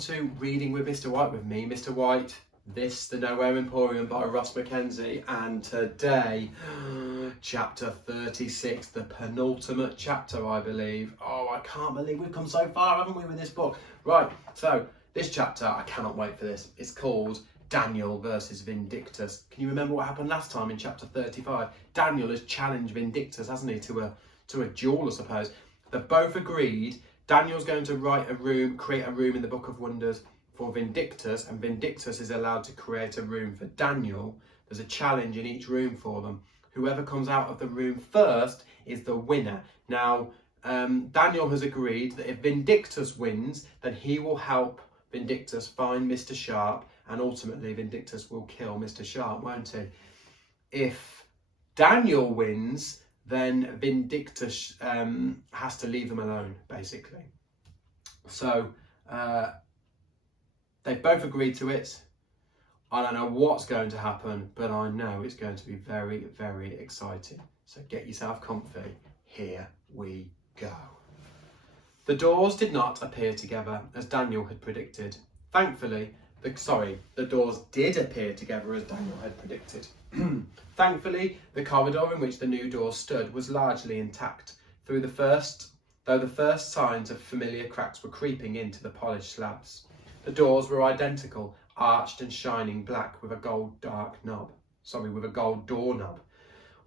to Reading with Mr. White with me, Mr. White, this, The Nowhere Emporium by Ross Mackenzies, and today, chapter 36, the penultimate chapter, I believe. Oh, I can't believe we've come so far, haven't we, with this book? Right, so this chapter, I cannot wait for this. It's called Daniel versus Vindictus. Can you remember what happened last time in chapter 35? Daniel has challenged Vindictus, hasn't he, to a duel, I suppose. They've both agreed. Daniel's going to create a room in the Book of Wonders for Vindictus, and Vindictus is allowed to create a room for Daniel. There's a challenge in each room for them. Whoever comes out of the room first is the winner. Now, Daniel has agreed that if Vindictus wins, then he will help Vindictus find Mr. Sharp, and ultimately Vindictus will kill Mr. Sharp, won't he? If Daniel wins, then Vindictus has to leave them alone, basically. So they've both agreed to it. I don't know what's going to happen, but I know it's going to be very, very exciting. So get yourself comfy. Here we go. The doors did not appear together as Daniel had predicted. Thankfully, the doors did appear together as Daniel had predicted. Thankfully, the corridor in which the new door stood was largely intact, though the first signs of familiar cracks were creeping into the polished slabs. The doors were identical, arched and shining black with a gold doorknob.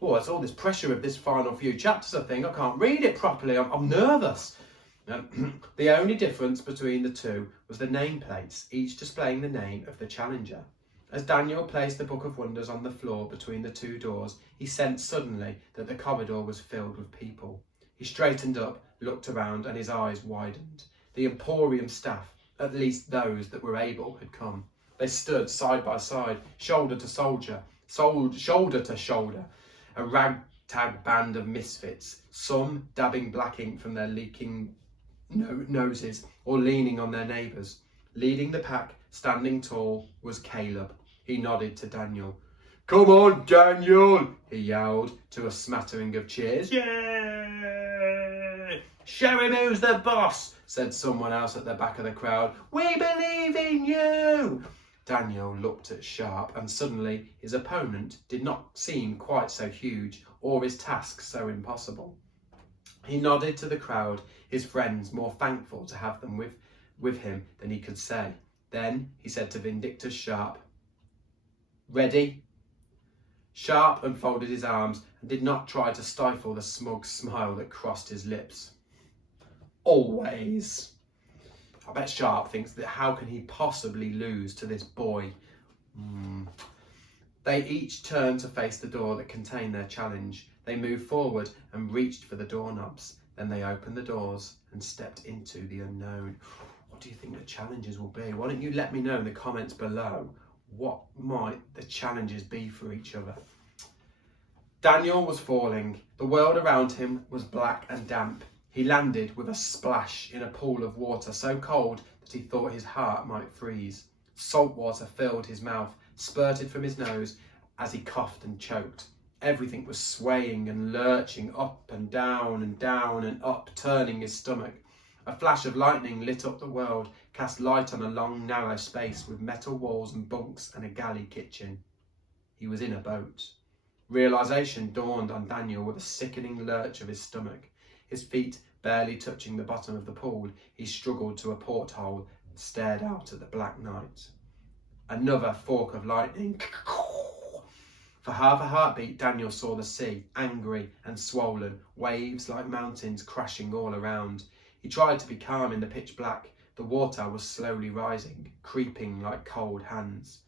Oh, it's all this pressure of this final few chapters, I think. I can't read it properly. I'm nervous. The only difference between the two was the nameplates, each displaying the name of the challenger. As Daniel placed the Book of Wonders on the floor between the two doors, he sensed suddenly that the corridor was filled with people. He straightened up, looked around, and his eyes widened. The Emporium staff, at least those that were able, had come. They stood side by side, shoulder to shoulder, a ragtag band of misfits, some dabbing black ink from their leaking noses or leaning on their neighbours. Leading the pack, standing tall, was Caleb. He nodded to Daniel. "Come on, Daniel," he yelled to a smattering of cheers. "Yeah! Show him who's the boss," said someone else at the back of the crowd. "We believe in you." Daniel looked at Sharp, and suddenly his opponent did not seem quite so huge, or his task so impossible. He nodded to the crowd, his friends more thankful to have them with him than he could say. Then he said to Vindictus Sharp, "Ready?" Sharp unfolded his arms and did not try to stifle the smug smile that crossed his lips. "Always." I bet Sharp thinks that how can he possibly lose to this boy? They each turned to face the door that contained their challenge. They moved forward and reached for the doorknobs. Then they opened the doors and stepped into the unknown. What do you think the challenges will be? Why don't you let me know in the comments below? What might the challenges be for each other? Daniel was falling. The world around him was black and damp. He landed with a splash in a pool of water so cold that he thought his heart might freeze. Salt water filled his mouth, spurted from his nose as he coughed and choked. Everything was swaying and lurching up and down and up, turning his stomach. A flash of lightning lit up the world, cast light on a long, narrow space with metal walls and bunks and a galley kitchen. He was in a boat. Realization dawned on Daniel with a sickening lurch of his stomach. His feet barely touching the bottom of the pool, he struggled to a porthole and stared out at the black night. Another fork of lightning. For half a heartbeat, Daniel saw the sea, angry and swollen, waves like mountains crashing all around. He tried to be calm in the pitch black. The water was slowly rising, creeping like cold hands.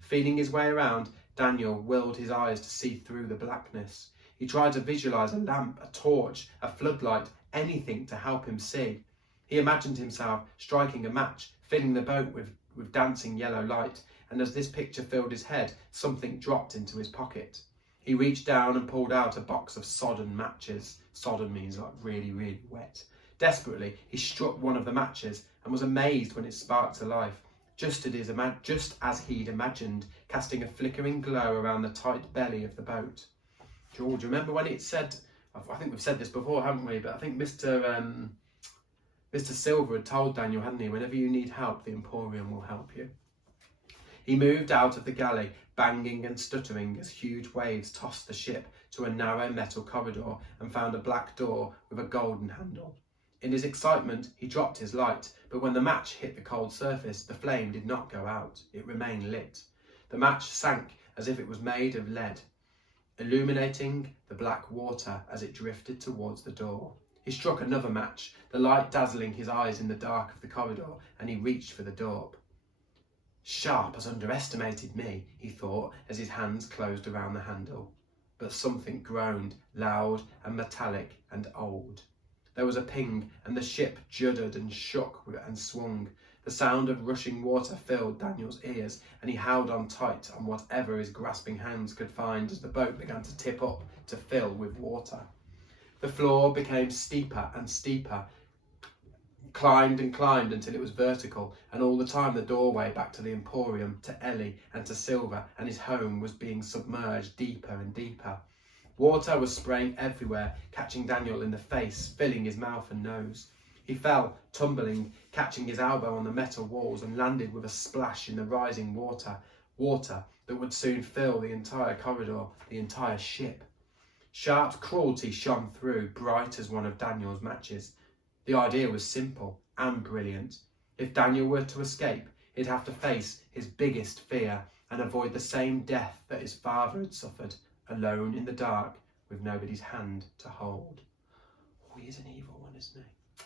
Feeling his way around, Daniel willed his eyes to see through the blackness. He tried to visualize a lamp, a torch, a floodlight, anything to help him see. He imagined himself striking a match, filling the boat with dancing yellow light, and as this picture filled his head, something dropped into his pocket. He reached down and pulled out a box of sodden matches. Sodden means like really, really wet. Desperately, he struck one of the matches and was amazed when it sparked to life, just as he'd imagined, casting a flickering glow around the tight belly of the boat. George, remember when it said, I think we've said this before, haven't we? But I think Mr. Mr. Silver had told Daniel, hadn't he, whenever you need help, the Emporium will help you. He moved out of the galley, banging and stuttering as huge waves tossed the ship to a narrow metal corridor and found a black door with a golden handle. In his excitement, he dropped his light, but when the match hit the cold surface, the flame did not go out. It remained lit. The match sank as if it was made of lead, illuminating the black water as it drifted towards the door. He struck another match, the light dazzling his eyes in the dark of the corridor, and he reached for the door. Sharp has underestimated me, he thought, as his hands closed around the handle. But something groaned, loud and metallic and old. There was a ping, and the ship juddered and shook and swung. The sound of rushing water filled Daniel's ears, and he held on tight on whatever his grasping hands could find as the boat began to tip up to fill with water. The floor became steeper and steeper, climbed and climbed until it was vertical, and all the time the doorway back to the Emporium, to Ellie and to Silver and his home was being submerged deeper and deeper. Water was spraying everywhere, catching Daniel in the face, filling his mouth and nose. He fell, tumbling, catching his elbow on the metal walls, and landed with a splash in the rising water that would soon fill the entire corridor, the entire ship. Sharp's cruelty shone through, bright as one of Daniel's matches. The idea was simple and brilliant. If Daniel were to escape, he'd have to face his biggest fear and avoid the same death that his father had suffered, alone in the dark with nobody's hand to hold. Oh, he is an evil one, isn't he?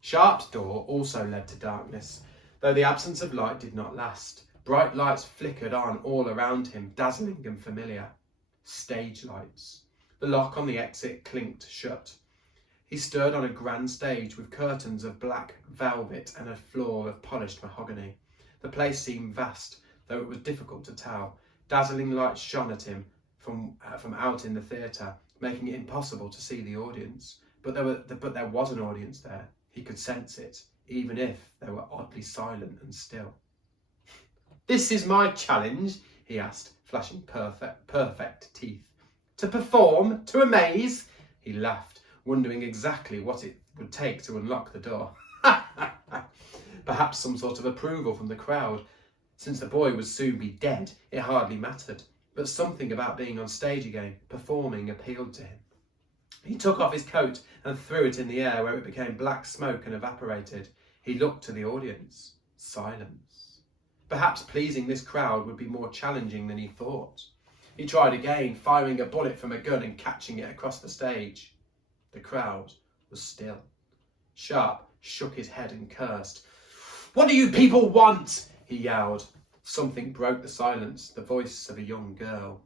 Sharp's door also led to darkness, though the absence of light did not last. Bright lights flickered on all around him, dazzling and familiar. Stage lights. The lock on the exit clinked shut. He stood on a grand stage with curtains of black velvet and a floor of polished mahogany. The place seemed vast, though it was difficult to tell. Dazzling lights shone at him from out in the theatre, making it impossible to see the audience. But there was an audience there. He could sense it, even if they were oddly silent and still. "This is my challenge?" he asked, flashing perfect teeth. "To perform, to amaze?" He laughed, wondering exactly what it would take to unlock the door. Perhaps some sort of approval from the crowd. Since the boy would soon be dead, it hardly mattered. But something about being on stage again, performing, appealed to him. He took off his coat and threw it in the air, where it became black smoke and evaporated. He looked to the audience. Silence. Perhaps pleasing this crowd would be more challenging than he thought. He tried again, firing a bullet from a gun and catching it across the stage. The crowd was still. Sharp shook his head and cursed. "What do you people want?" he yelled. Something broke the silence, the voice of a young girl.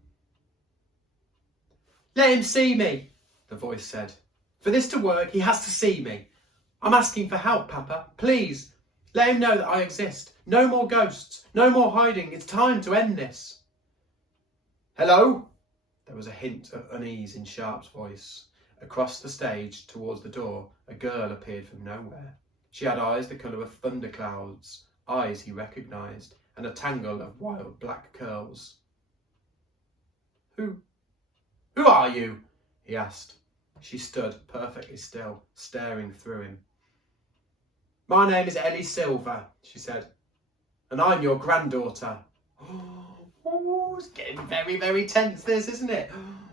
"Let him see me," the voice said. "For this to work, he has to see me. I'm asking for help, Papa. Please, let him know that I exist. No more ghosts, no more hiding. It's time to end this." "Hello?" There was a hint of unease in Sharp's voice. Across the stage, towards the door, a girl appeared from nowhere. She had eyes the colour of thunderclouds, eyes he recognised, and a tangle of wild black curls. Who are you?" he asked. She stood perfectly still, staring through him. "My name is Ellie Silver," she said, "and I'm your granddaughter." Oh, it's getting very, very tense, this, isn't it?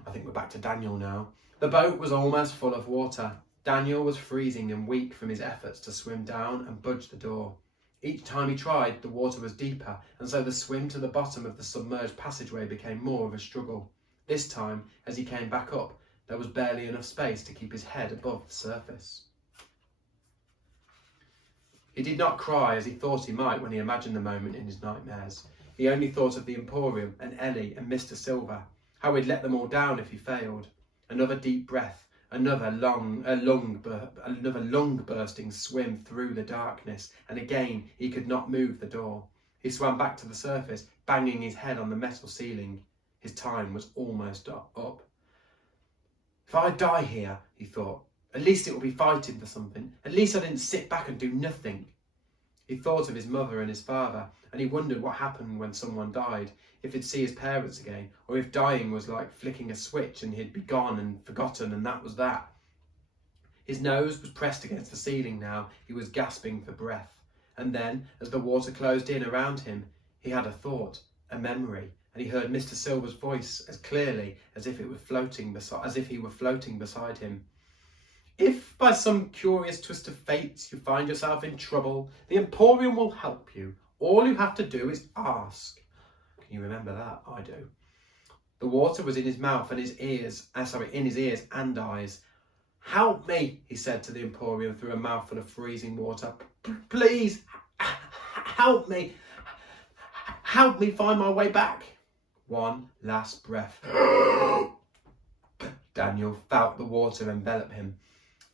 I think we're back to Daniel now. The boat was almost full of water. Daniel was freezing and weak from his efforts to swim down and budge the door. Each time he tried, the water was deeper, and so the swim to the bottom of the submerged passageway became more of a struggle. This time, as he came back up, there was barely enough space to keep his head above the surface. He did not cry as he thought he might when he imagined the moment in his nightmares. He only thought of the Emporium and Ellie and Mr. Silver, how he'd let them all down if he failed. Another deep breath, another lung-bursting swim through the darkness, and again he could not move the door. He swam back to the surface, banging his head on the metal ceiling. His time was almost up. If I die here, he thought, at least it will be fighting for something. At least I didn't sit back and do nothing. He thought of his mother and his father, and he wondered what happened when someone died, if he'd see his parents again, or if dying was like flicking a switch and he'd be gone and forgotten and that was that. His nose was pressed against the ceiling now. He was gasping for breath. And then, as the water closed in around him, he had a thought, a memory, and he heard Mr. Silver's voice as clearly as if he were floating beside him. If by some curious twist of fate you find yourself in trouble, the Emporium will help you. All you have to do is ask. Can you remember that? I do. The water was in his mouth and his ears, in his ears and eyes. Help me, he said to the Emporium through a mouthful of freezing water. Please, help me. Help me find my way back. One last breath. Daniel felt the water envelop him.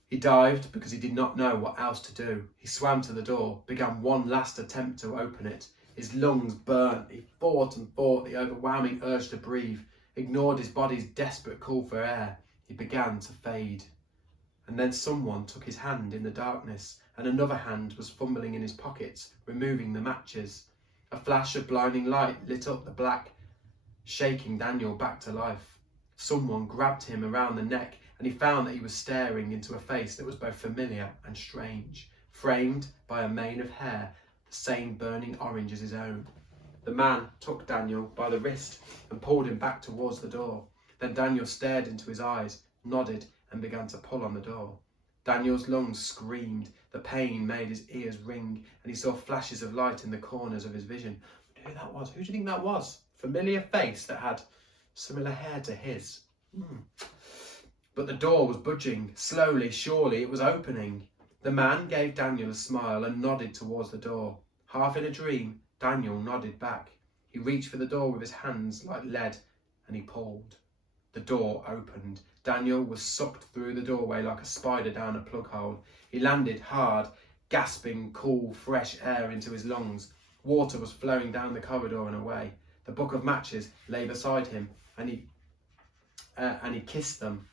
He dived because he did not know what else to do. He swam to the door, began one last attempt to open it. His lungs burnt. He fought and fought the overwhelming urge to breathe, ignored his body's desperate call for air. He began to fade. And then someone took his hand in the darkness, and another hand was fumbling in his pockets, removing the matches. A flash of blinding light lit up the black, shaking Daniel back to life. Someone grabbed him around the neck, and he found that he was staring into a face that was both familiar and strange, framed by a mane of hair, the same burning orange as his own. The man took Daniel by the wrist and pulled him back towards the door. Then Daniel stared into his eyes, nodded, and began to pull on the door. Daniel's lungs screamed, the pain made his ears ring, and he saw flashes of light in the corners of his vision. Who that was? Who do you think that was? Familiar face that had similar hair to his. But the door was budging. Slowly, surely, it was opening. The man gave Daniel a smile and nodded towards the door. Half in a dream, Daniel nodded back. He reached for the door with his hands like lead, and he pulled. The door opened. Daniel was sucked through the doorway like a spider down a plug hole. He landed hard, gasping cool, fresh air into his lungs. Water was flowing down the corridor and away. The book of matches lay beside him, and he kissed them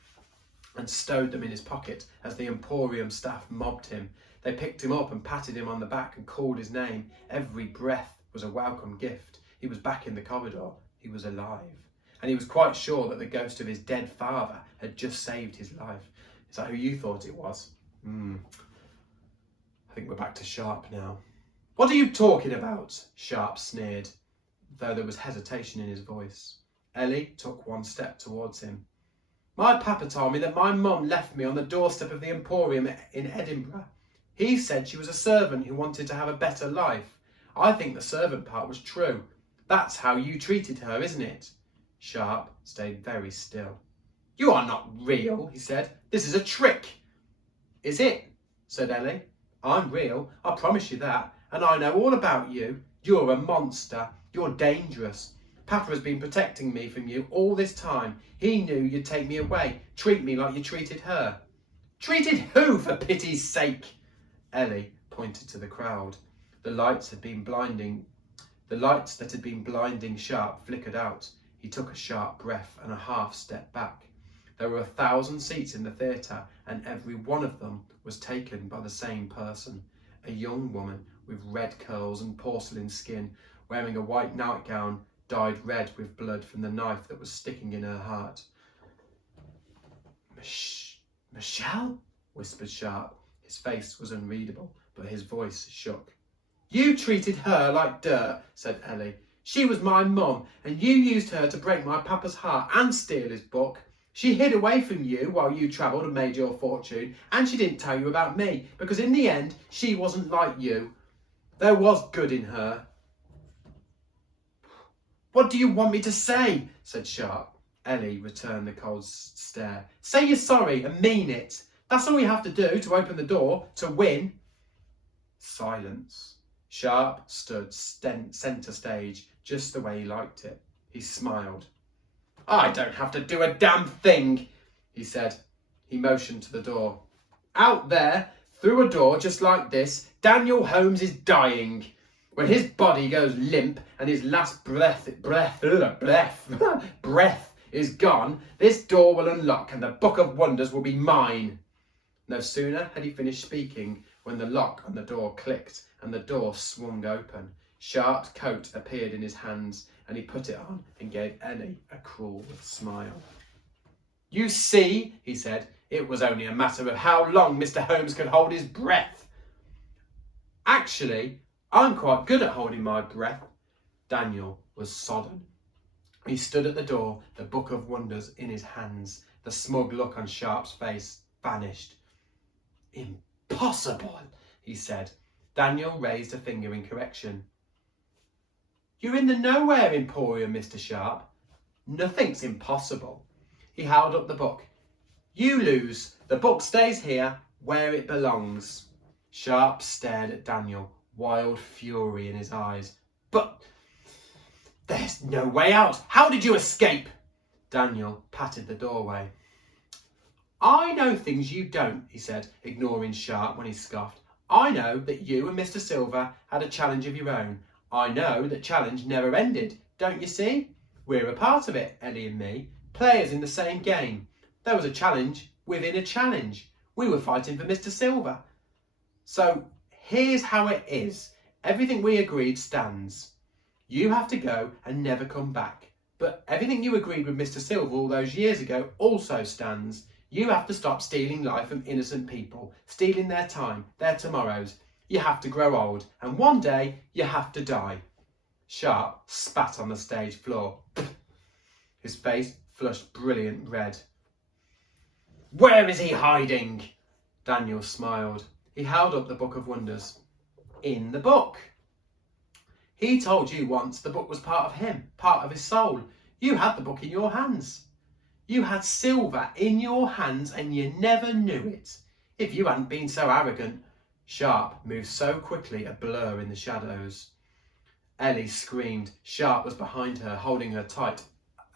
and stowed them in his pocket as the Emporium staff mobbed him. They picked him up and patted him on the back and called his name. Every breath was a welcome gift. He was back in the corridor. He was alive. And he was quite sure that the ghost of his dead father had just saved his life. Is that who you thought it was? I think we're back to Sharp now. What are you talking about? Sharp sneered, though there was hesitation in his voice. Ellie took one step towards him. My papa told me that my mum left me on the doorstep of the Emporium in Edinburgh. He said she was a servant who wanted to have a better life. I think the servant part was true. That's how you treated her, isn't it? Sharp stayed very still. You are not real, he said. This is a trick. Is it? Said Ellie. I'm real, I promise you that, and I know all about you. You're a monster. You're dangerous. Papa has been protecting me from you all this time. He knew you'd take me away, treat me like you treated her. Treated who, for pity's sake? Ellie pointed to the crowd. The lights that had been blinding Sharp flickered out. He took a sharp breath and a half step back. There were 1,000 seats in the theatre, and every one of them was taken by the same person. A young woman with red curls and porcelain skin, wearing a white nightgown dyed red with blood from the knife that was sticking in her heart. Michelle? Whispered Sharp. His face was unreadable, but his voice shook. You treated her like dirt, said Ellie. She was my mum, and you used her to break my papa's heart and steal his book. She hid away from you while you travelled and made your fortune, and she didn't tell you about me, because in the end, she wasn't like you. There was good in her. What do you want me to say? Said Sharp. Ellie returned the cold stare. Say you're sorry and mean it. That's all you have to do to open the door, to win. Silence. Sharp stood centre stage, just the way he liked it. He smiled. I don't have to do a damn thing, he said. He motioned to the door. Out there, through a door just like this, Daniel Holmes is dying. When his body goes limp and his last breath is gone, this door will unlock and the Book of Wonders will be mine. No sooner had he finished speaking when the lock on the door clicked and the door swung open. Sharp's coat appeared in his hands and he put it on and gave Ellie a cruel smile. You see, he said, It was only a matter of how long Mr. Holmes could hold his breath. Actually, I'm quite good at holding my breath. Daniel was sodden. He stood at the door, the Book of Wonders in his hands. The smug look on Sharp's face vanished. Impossible, he said. Daniel raised a finger in correction. You're in the Nowhere Emporium, Mr. Sharp. Nothing's impossible. He held up the book. You lose. The book stays here, where it belongs. Sharp stared at Daniel, wild fury in his eyes. But there's no way out. How did you escape? Daniel patted the doorway. I know things you don't, he said, ignoring Sharp when he scoffed. I know that you and Mr. Silver had a challenge of your own. I know that challenge never ended, don't you see? We're a part of it, Ellie and me, players in the same game. There was a challenge within a challenge. We were fighting for Mr. Silver. So here's how it is. Everything we agreed stands. You have to go and never come back. But everything you agreed with Mr. Silver all those years ago also stands. You have to stop stealing life from innocent people, stealing their time, their tomorrows. You have to grow old, and one day you have to die. Sharp spat on the stage floor. His face flushed brilliant red. Where is he hiding? Daniel smiled. He held up the Book of Wonders. In the book. He told you once the book was part of him, part of his soul. You had the book in your hands. You had Silver in your hands and you never knew it. If you hadn't been so arrogant. Sharp moved so quickly, a blur in the shadows. Ellie screamed. Sharp was behind her, holding her tight,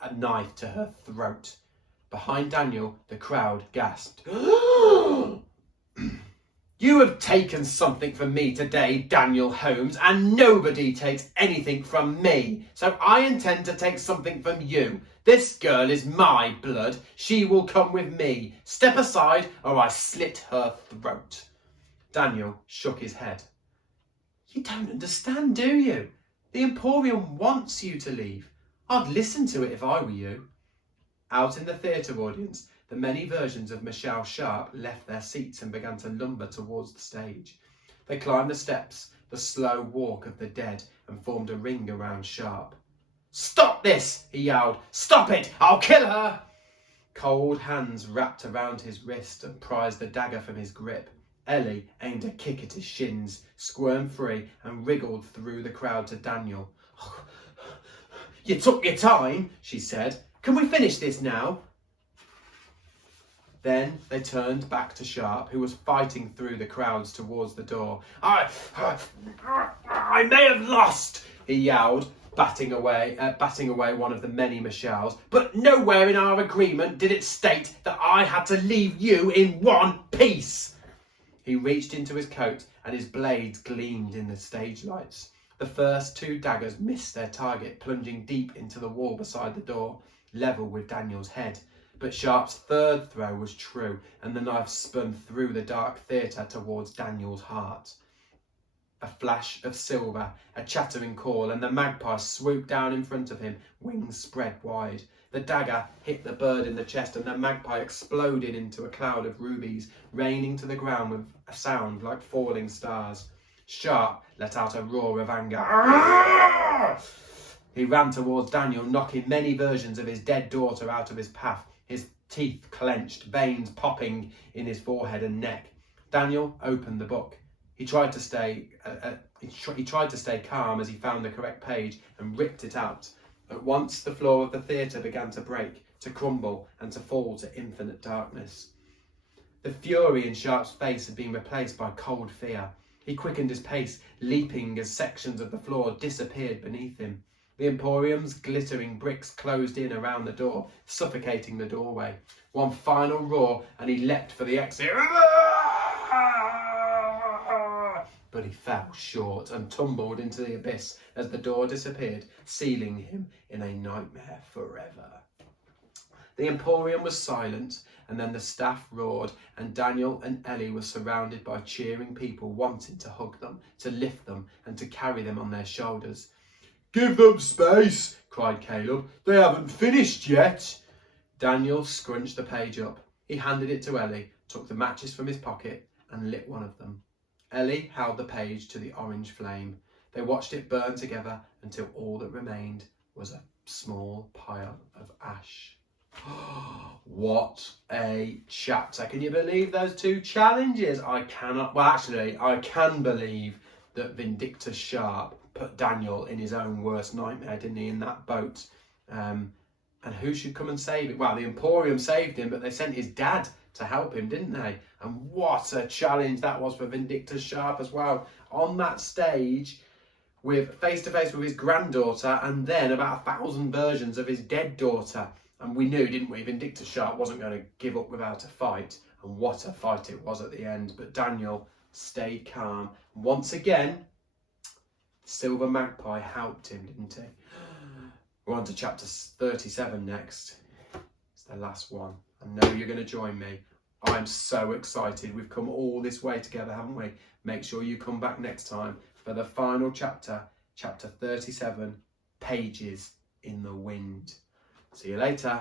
a knife to her throat. Behind Daniel, the crowd gasped. You have taken something from me today, Daniel Holmes, and nobody takes anything from me. So I intend to take something from you. This girl is my blood. She will come with me. Step aside or I slit her throat. Daniel shook his head. You don't understand, do you? The Emporium wants you to leave. I'd listen to it if I were you. Out in the theatre audience, the many versions of Michelle Sharp left their seats and began to lumber towards the stage. They climbed the steps, the slow walk of the dead, and formed a ring around Sharp. Stop this, he yelled. Stop it, I'll kill her. Cold hands wrapped around his wrist and prized the dagger from his grip. Ellie aimed a kick at his shins, squirmed free and wriggled through the crowd to Daniel. Oh, you took your time, she said. Can we finish this now? Then they turned back to Sharp, who was fighting through the crowds towards the door. I may have lost, he yelled, batting away one of the many Michelles, but nowhere in our agreement did it state that I had to leave you in one piece. He reached into his coat and his blades gleamed in the stage lights. The first two daggers missed their target, plunging deep into the wall beside the door, level with Daniel's head. But Sharp's third throw was true, and the knife spun through the dark theatre towards Daniel's heart. A flash of silver, a chattering call, and the magpie swooped down in front of him, wings spread wide. The dagger hit the bird in the chest, and the magpie exploded into a cloud of rubies, raining to the ground with a sound like falling stars. Sharp let out a roar of anger. He ran towards Daniel, knocking many versions of his dead daughter out of his path, his teeth clenched, veins popping in his forehead and neck. Daniel opened the book. He tried to stay calm as he found the correct page and ripped it out. At once the floor of the theatre began to break, to crumble and to fall to infinite darkness. The fury in Sharp's face had been replaced by cold fear. He quickened his pace, leaping as sections of the floor disappeared beneath him. The Emporium's glittering bricks closed in around the door, suffocating the doorway. One final roar and he leapt for the exit. But he fell short and tumbled into the abyss as the door disappeared, sealing him in a nightmare forever. The Emporium was silent, and then the staff roared, and Daniel and Ellie were surrounded by cheering people wanting to hug them, to lift them, and to carry them on their shoulders. Give them space, cried Caleb. They haven't finished yet. Daniel scrunched the page up. He handed it to Ellie, took the matches from his pocket and lit one of them. Ellie held the page to the orange flame. They watched it burn together until all that remained was a small pile of ash. What a chapter. Can you believe those 2 challenges? I cannot. Well, actually, I can believe that Vindictus Sharp put Daniel in his own worst nightmare, didn't he, in that boat? And who should come and save him? Well, the Emporium saved him, but they sent his dad to help him, didn't they? And what a challenge that was for Vindictus Sharp as well. On that stage, with face to face with his granddaughter, and then about 1,000 versions of his dead daughter. And we knew, didn't we, Vindictus Sharp wasn't going to give up without a fight. And what a fight it was at the end. But Daniel stayed calm. Once again, Silver Magpie helped him, didn't he? We're on to chapter 37 next. It's the last one. I know you're going to join me. I'm so excited. We've come all this way together, haven't we? Make sure you come back next time for the final chapter, chapter 37, Pages in the Wind. See you later.